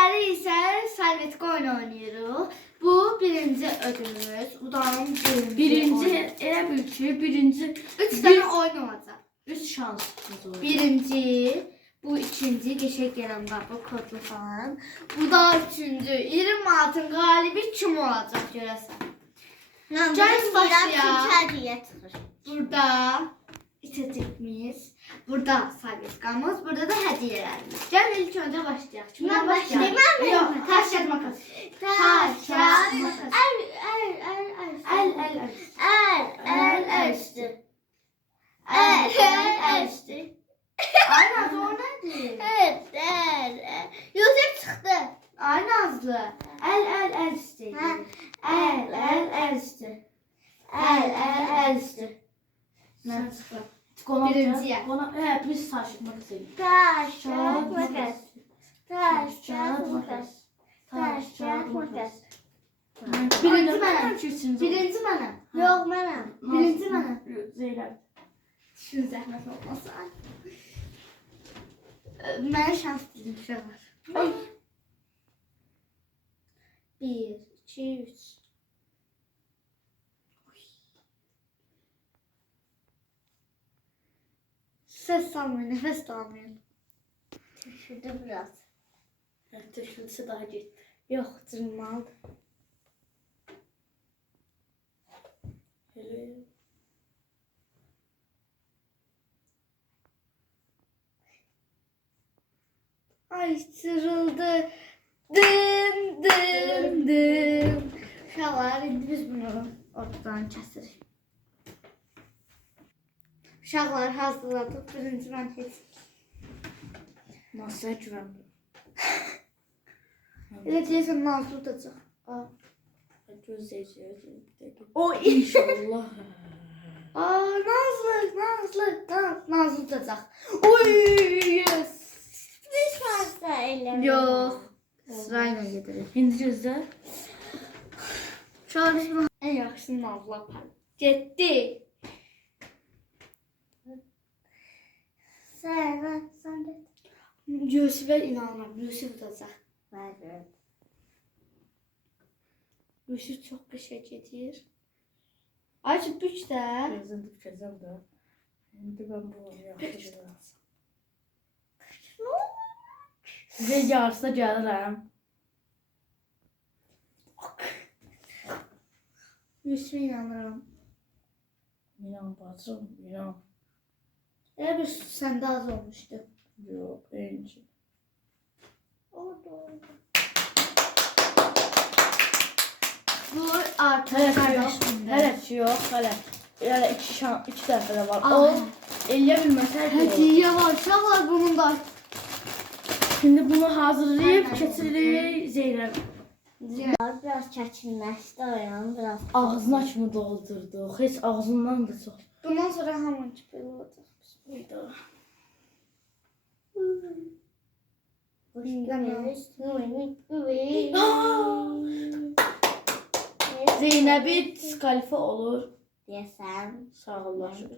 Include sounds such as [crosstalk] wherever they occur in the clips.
günləri isə salvetka oyunu oynayırıq. Bu birinci ödülümüz. Udanın birinci. Birinci oyun. elə bil ki, birinci Üç dənə oyun olacaq. 3 şansımız olur. Birinci, bu ikinci geçək gələn bax bu kodlu falan. Bu da üçüncü. 20 manatın qalibi kim olacaq görəsən? Gəl başlayaq. Hediye çıxır. Burada içəcəyimiz, burada salvetkamız, burada da hədiyələrimiz. Gəl ilk başlayaq. Kimdən Mən başlayaq? başlayayım, mi? taş kağıt makas. Taş, kağıt, makas. El, el, el, el. Əl, əl. El, el, el üstü. El, el, el üstü. Ay Nazlı o nədir? Evet, el, el. Yusuf çıxdı. Ay Nazlı. Əl, əl, əl üstü. Hə. Əl, əl, əl üstü. Əl, Qonaq Birinciyə. Qonaq, hə, biz saçmaq istəyirik. Taş, kağıt, makas. Taş, kağıt, makas. Taş, kağıt, makas. Birinci mənəm. Birinci Birinci mənəm. Yox, mənəm. Birinci mənəm. Zeynəb. Düşün zəhmət olmasa. Mənə şans dedim uşaqlar. Ay. Bir, iki, üç. Ses salmayın, nefes de almayın. Düşürdü biraz. Hə, tökülsə daha getdi. Yox, cırmalıdır. Elə. Ay cırıldı. Dım dım dım. İndi biz bunu ortadan kəsirik. Uşaqlar hazırladıq. Birinci mən heç. Nasıl güvəndim? Elə deyəsən nazlı tutacaq. Bir dəqiqə. O [laughs] İnşallah. Aa, Nazlı, Nazlı, Naz, Nazlı tutacaq. Oy, yes. Fazla eləmirik. Yox. Sırayla gedirik. İndi gözlə. Uşaqlar biz bunu ən yaxşısını Nazlı aparır. Getdi. Sən, sən de. Yusifə inanmıram. Yusif tutacaq. Bəli. Yusif çox qəşəng gedir. Ay, büç də. Gözün dikəcəm də. İndi mən bunu yaxşı bilirəm. Sizə yarısı gəlirəm. Yusifə inanıram. İnan bacım, inan. Bir səndə az olmuşdu. Yox, eyni. Oldu, oldu. Bu ki yox. qardaşımdır. Hələ ki yox, hələ. Yəni iki şan, iki dəfə də var. Aha. O eləyə bilməsəydi. o. Hədiyyə var. Uşaqlar bunun da. Şimdi bunu hazırlayıb Aynen. keçiririk Zeynəb. Biraz çəkinləşdi ayağım, biraz. Ağzına kimi doldurduq. Heç ağzından da çox. Bundan sonra hamı belə olacaq. Buydu. Zeynəbi diskalifiyə olur. Deyəsən. Sağollaşır.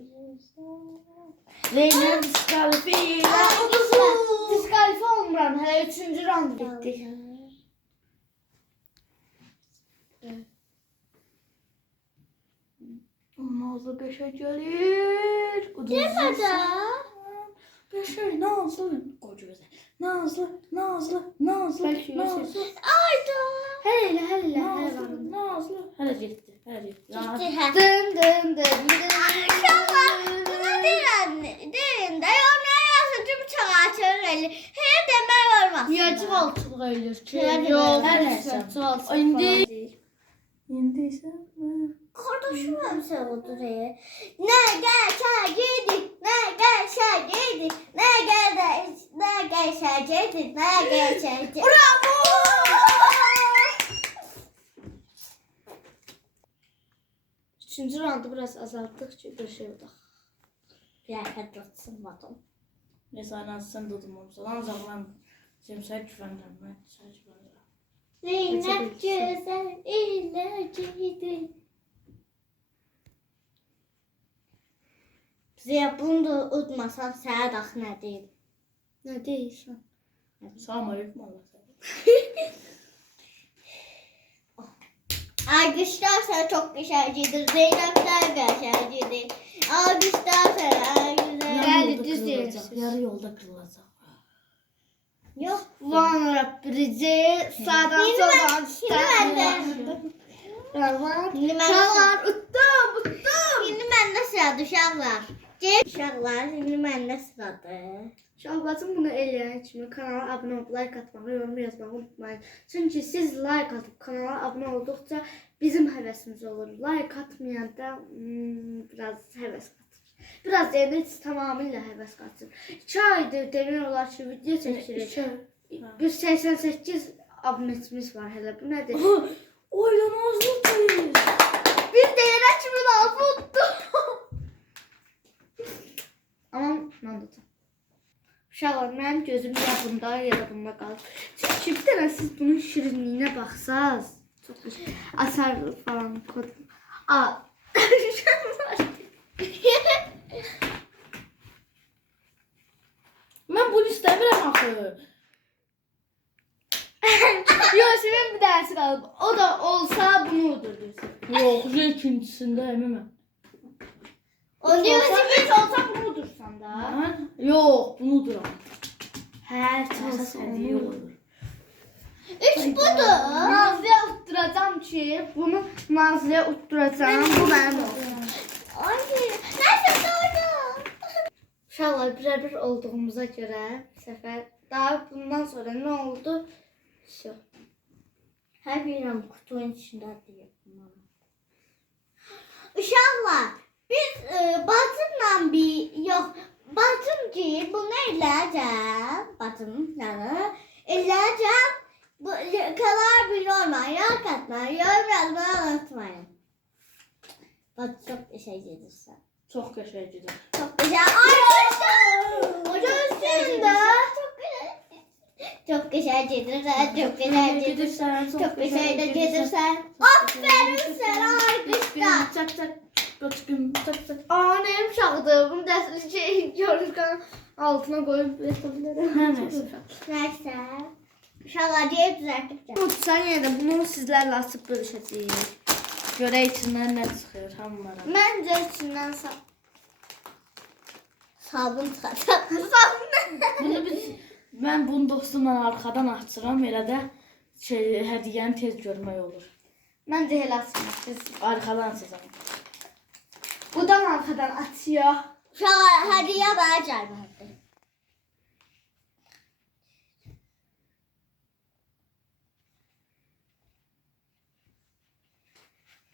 Zeynəb diskalifiyə. Diskalifiyə olmuram. Hələ 3-cü raund bitdi. Nazlı qəşəng gəlir. Demədə. Qəşəng Nazlı. Qoy gözə. Nazlı, Nazlı, Nazlı, Nazlı. Ayda. Hələ elə, hələ elə, hələ Nazlı, var. Nazlı. Hələ getdi, hələ getdi. Gitti hə. Dın dın dın dın. Uşaqlar, buna deyirəm, deyim də, yox, nə yazın, tüm çağatır elə. Heç demək olmaz. Niyə çuvalçılıq eləyir ki? Yox, Yox, hər hər nəsə. nəsə. Çuvalçılıq İndi- falan deyil. İndi isə Qardaşım həmsə odur. e. Nə gəşəgidik, nə gəşəgidik, nə gədə, nə gəşəgidik, nə gəşəgidik. Bravo! Üçüncü raundu biraz azaltdıq ki, bir şey oldu. Bir həqiqət tutmadım. Nəsə sən tutmamısan. Ancaq mən Cemsə güvənirəm. Mən sənə güvənirəm. Zeynəp gözəl iləcəkdi. Bizə bunu da udmasan sənə dax nə deyim? Nə deyirsən? Salam aleyküm Allah. Alkışlar sana çok güzelcidir. Zeynepler güzelcidir. Alkışlar sana güzel. Düz kırılacak. yürüyorsun. Yarı yolda kırılacak. Yok. Van Rabbirici sağdan soldan ben- yeni ben de. Yeni ben de- Çalar uttum uttum. Şimdi ben de sırada Cep uşaqlar, şimdi ben de sırada. Şahbatın bunu eləyən kimi kanala abunə olub like atmağı, yorum yazmağı unutmayın. Çünki siz like atıp kanala abunə olduqca bizim həvəsimiz olur. Like atmayanda hmm, biraz həvəs qatır. Biraz heç tamamilə həvəs qatır. 2 aydır demək olar ki, video çəkirik. Biz 88 abunəçimiz var hələ. Bu nədir? Oylan ağzını koyuyor. Bir kimi lazım oldu. Mən tutum. Uşaqlar, mənim gözüm ya bunda, ya da bunda qalır. Çünki bir dənə siz bunun şirinliyinə baxsaz, çox güzel. Asar falan kod. A. [laughs] Ben bunu istemiyorum axı. Yox, şimdi bir dənəsi qalıb. O da olsa bunu udurdursun. Yok, şu ikincisinde eminim. O diyor Olsa ki heç olsa bunu udursan da. Ben? Yok, bunu duram. Hə, Əsas hediye olur. üç budur. Nazlıya utturacağım ki, bunu Nazlıya utturacağım. Bu mənim olsun. Ay, nerede doğru? Uşaqlar birə-bir olduğumuza görə bu səfər daha bundan sonra nə oldu? Şu. Her birim kutunun içinde diyor. Uşaqlar, biz e, bacımla bir yok. Bacım ki bunu. Bacım yəni eləyəcəm. Bu kadar bir normal yak atmayın. Yorum yazmayı unutmayın. Bak çok işe gelirse. Çok qəşəngdir. Çok güzel. Arkadaşlar. Üstünde. Çok güzel. Çok güzel gelirsen. Çok güzel gelirsen. Çok güzel gelirsen. Aferin sana arkadaşlar. Çak çak. Kaçkın çak. Aa, neyim uşaqdır? Bunu dəsli şey görürkən altına qoyub yapabilirim. Hə, nəysə. Neyse. İnşallah diye düzelteceğim. Unutsan yenə də bunu sizlərlə açıb bölüşəcəyik. Görək içindən nə çıxır hamılara. Məncə içindən sağ. Sabun çıkacak. [laughs] Bunu biz mən bunu dostumla arxadan açıram, elə də şey hədiyyəni tez görmək olur. Məncə elə açmır. Biz Arxadan açacağam. Budan arxadan açıyor. İnşallah hediye bana gelmedi.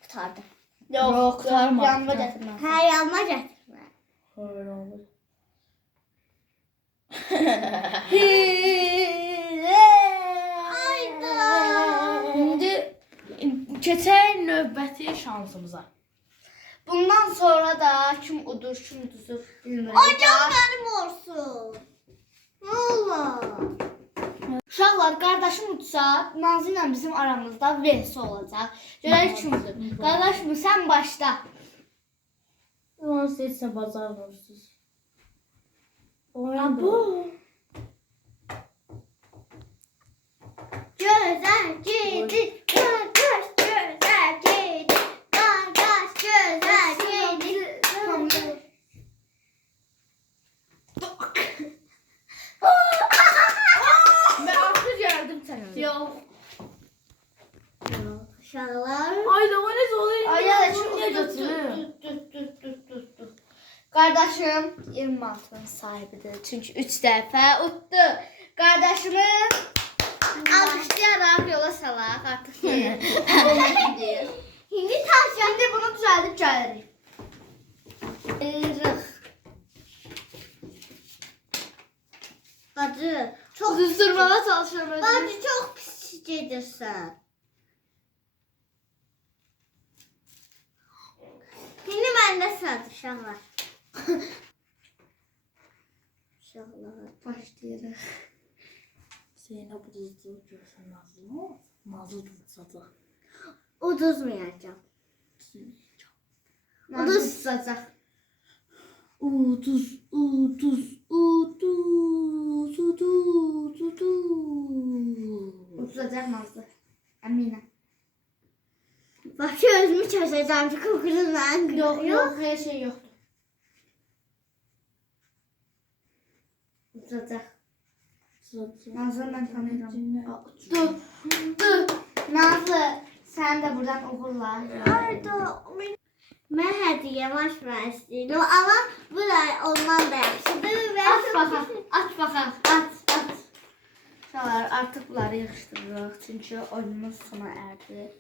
Kurtardı. Yox, Yox, qurtarmadı. Yanma gətirmə. Her yanma getirme. Öyle olur. Hayda. İndi keçək növbəti şansımıza. Bundan sonra da kim udur, kim düzür bilmirəm. Hocam benim olsun. Ne olur. Uşaqlar, qardaşım utsa, Nazlı ilə bizim aramızda vs olacaq. Görək udur. Qardaşım sən başla. Onu seçsə bacarmırsınız. Oyun bu. Güzel gidi. Kardeş güzel gidi. Kardeş güzel gidi. Ben artık yardım sənə. Yox. Şalar. Ay da o ne oluyor? Ay ya Bunu niye şu götürüyor? tut tut tut tut tut. Qardaşım 26-nın sahibidir. Çünki 3 dəfə utdu. Qardaşımı alqışlayaraq yola. Hindi [laughs] taş. Şimdi bunu düzəldib gəlirik. Irıq. Bacı çok Düzdürməyə çalışıram özümü. Bacı çok pis gedirsən. Şimdi məndə sıradır uşaqlar. Uşaqlar. Başlayırıq. Zeynep uduzdu görsən Nazlı mı? Nazlı uduzacaq. Uduzmayacağım. Uduz tutacaq. Uduz, uduz, uduz, uduz, uduz. Uzacaq Nazlı. Əminəm. Bak özümü çözeceğim çünkü kızımdan Yox, yox, heç şey yoxdur. Uzacaq. Nazlı mən tanıyıram. Dur, dur. Nazlı, sən də buradan uğurla. Arda ben hediye açmak istedim ama bu da ondan da yaxşıdır ve Aç baxaq, aç baxaq, aç, aç. Uşaqlar, artıq bunları yığışdırırıq, çünki oyunumuz sona erdi.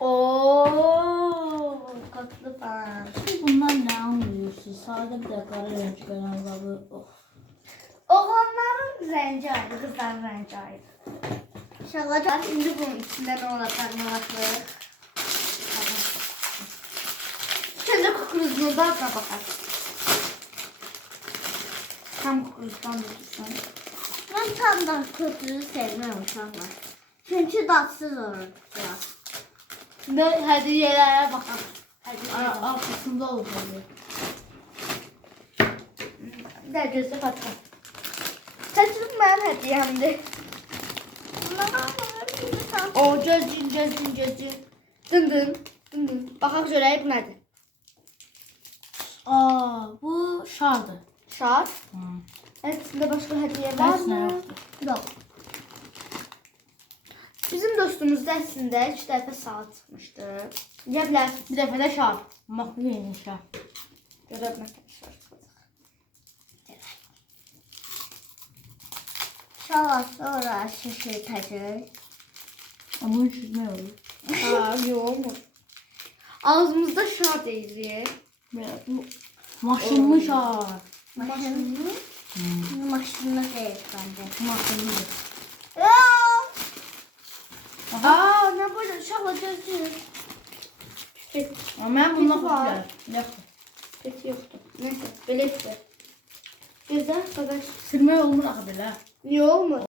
Oo, qatlı falan. Bundan ne anlıyorsun? Sade bir de kara renk kanalları. Oh. Oğlanların rəngi ayrı, qızların rəngi ayrı. şalada Bax, indi bunun içində nə olacaq, nə baxırıq. Şimdi kukuruzundan da baxaq. Tam kukuruzdan da tutsan. ben tam da kötüyü sevmiyorum uşaqlar. Çünkü tatsız olur biraz. Hədiyələrə baxaq. Hədiyələrə Ar- Arkasında olur gözü baxaq. Təklif mənim hədiyəmdir. O gözün, gözün, gözün. Dın dın, dın dın. Baxaq görək bu nədir? Aa, bu şardı. Şar. Hı. Evet, hədiyyə Bəs var mı? yoxdur? Bizim dostumuzda əslində ilk dəfə saat çıxmışdı. Deyə bilərsiniz. Bir defa da şar. Makbulin şar. Görə bilməkdən Şala sonra şişirtəcək. Ama üşütme olur. Ha, yox. Ağzımızda şar deyirik. Maşınlı şar. Maşınlı. Maşınlı değil bence. Maşınlı. Aa, nə böyle gözləyir. Pek, Ama ben bununla popüler. Yoxdur. pek yoxdur. Neyse, belə işte. Gözəl, qardaş. Silmək olmur axı belə. Niyə olmur?